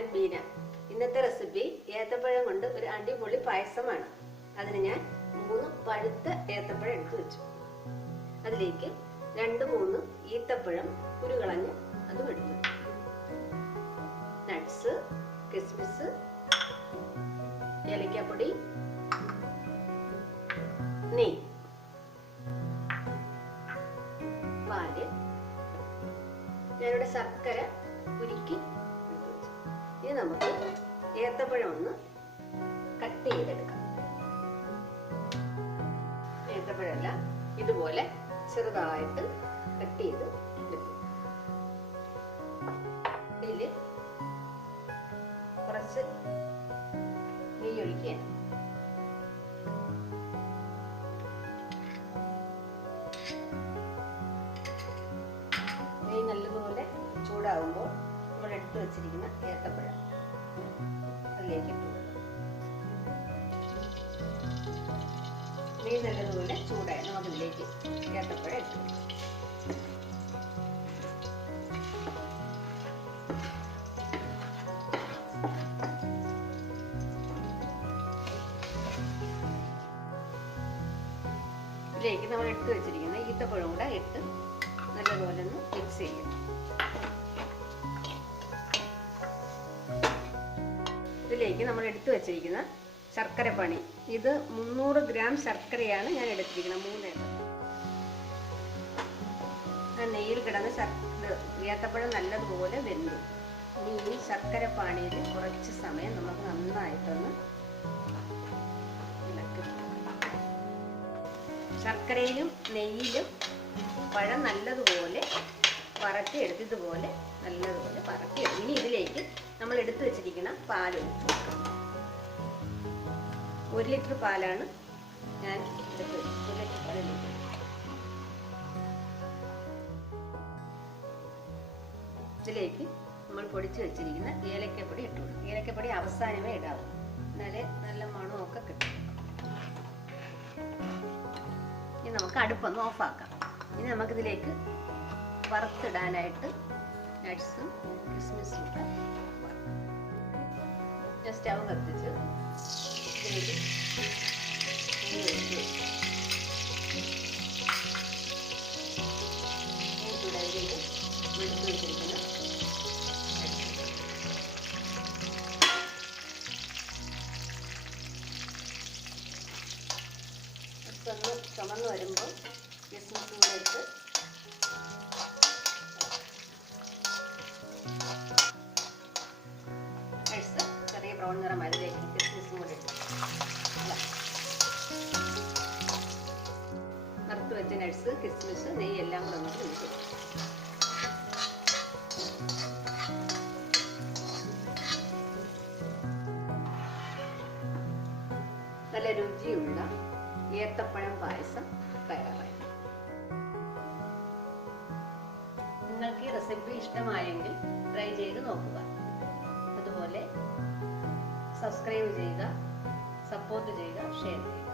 ഞാൻ ബീന. ഇന്നത്തെ റെസിപ്പി ഏത്തപ്പഴം കൊണ്ട് ഒരു അടിപൊളി പായസമാണ്. അതിന് ഞാൻ 3 പഴുത്ത ഏത്തപ്പഴം എടുത്തു വെച്ചു. അതിലേക്ക് 2-3 ഈത്തപ്പഴം കുരുകളഞ്ഞ് അതും എടുത്തു. നട്ട്സ്, കിസ്മിസ്, ഏലക്കാപ്പൊടി, നെയ്യ്, പാല്, ഞാനിവിടെ ശർക്കര ഉരുക്കി എടുത്തു വെച്ചു. ഇനി നമുക്ക് ഏത്തപ്പഴം ഒന്ന് കട്ട് ചെയ്തെടുക്കാം. ഏത്തപ്പഴമെല്ലാം ഇതുപോലെ ചെറുതായിട്ട് കട്ട് ചെയ്ത് എടുക്കും. ഇതിൽ കുറച്ച് നെയ്യ് ഒഴിക്കുകയാണ്. നെയ്യ് നല്ലതുപോലെ ചൂടാകുമ്പോൾ നമ്മൾ എടുത്തു വെച്ചിരിക്കുന്ന ഏത്തപ്പഴം അതിലേക്ക് ഇട്ടു. നെയ്യ് നല്ലതുപോലെ ചൂടായി നമുക്കിതിലേക്ക് ഏത്തപ്പഴം ഇട്ടു. ഇതിലേക്ക് നമ്മൾ എടുത്തു വെച്ചിരിക്കുന്ന ഈത്തപ്പഴം കൂടെ ഇട്ട് നല്ലതുപോലെ ഒന്ന് മിക്സ് ചെയ്യും. ഇതിലേക്ക് നമ്മൾ എടുത്തു വെച്ചിരിക്കുന്ന ശർക്കരപ്പാനി, ഇത് 300 ഗ്രാം ശർക്കരയാണ് ഞാൻ എടുത്തിരിക്കുന്നത്. 3 നെയ്യിൽ കിടന്ന് ഏത്തപ്പഴം നല്ലതുപോലെ വെന്തു. ഇനി ഈ ശർക്കരപ്പാനിയിൽ കുറച്ച് സമയം നമുക്ക് നന്നായിട്ടൊന്ന് ഇളക്കി. ശർക്കരയിലും നെയ്യിലും പഴം നല്ലതുപോലെ വറട്ടിയെടുത്ത് ഇതുപോലെ നല്ലതുപോലെ വറട്ടിയെടുക്കും. ഇനി ഇതിലേക്ക് നമ്മൾ എടുത്തു വെച്ചിരിക്കുന്ന പാൽ ഒഴിച്ചു കൊടുക്കാം. 1 ലിറ്റർ പാലാണ് ഞാൻ എടുത്ത് വെച്ചത്. 1 ലിറ്റർ പാലിലേക്ക് ഇതിലേക്ക് നമ്മൾ പൊടിച്ചു വെച്ചിരിക്കുന്ന ഏലക്കപ്പൊടി ഇട്ടു കൊടുക്കും. ഏലക്കപ്പൊടി അവസാനമേ ഇടാവൂ, എന്നാലേ നല്ല മണമൊക്കെ കിട്ടും. ഇനി നമുക്ക് അടുപ്പൊന്ന് ഓഫാക്കാം. ഇനി നമുക്കിതിലേക്ക് വറുത്തിടാനായിട്ട് നട്ട്സും കിസ്മിസും ഒക്കെ സ്റ്റവ് കത്തിച്ച് ഇതിലേക്ക് ചൂടായിട്ട് വെളുത്ത് വെച്ചിരിക്കുന്ന അടുത്തൊന്ന് ചുമന്ന് വരുമ്പോൾ കിസ്മിസും കൂടെ ഇട്ട് ചെറിയ ബ്രൗൺ നിറം അതിലേക്ക് കിസ്മിസും കൂടെ ഇട്ട് വറുത്ത് വെച്ച നട്ട്സ്, കിസ്മിസ്, നെയ്യ് എല്ലാം കൂടെ നമുക്ക് മിക്സ് ചെയ്യും. നല്ല രുചിയുള്ള ഏത്തപ്പഴം പായസം തയ്യാറായി. നിങ്ങൾക്ക് ഈ റെസിപ്പി ഇഷ്ടമായെങ്കിൽ ട്രൈ ചെയ്ത് നോക്കുക. അതുപോലെ സബ്സ്ക്രൈബ് ചെയ്യുക, സപ്പോർട്ട് ചെയ്യുക, ഷെയർ ചെയ്യുക.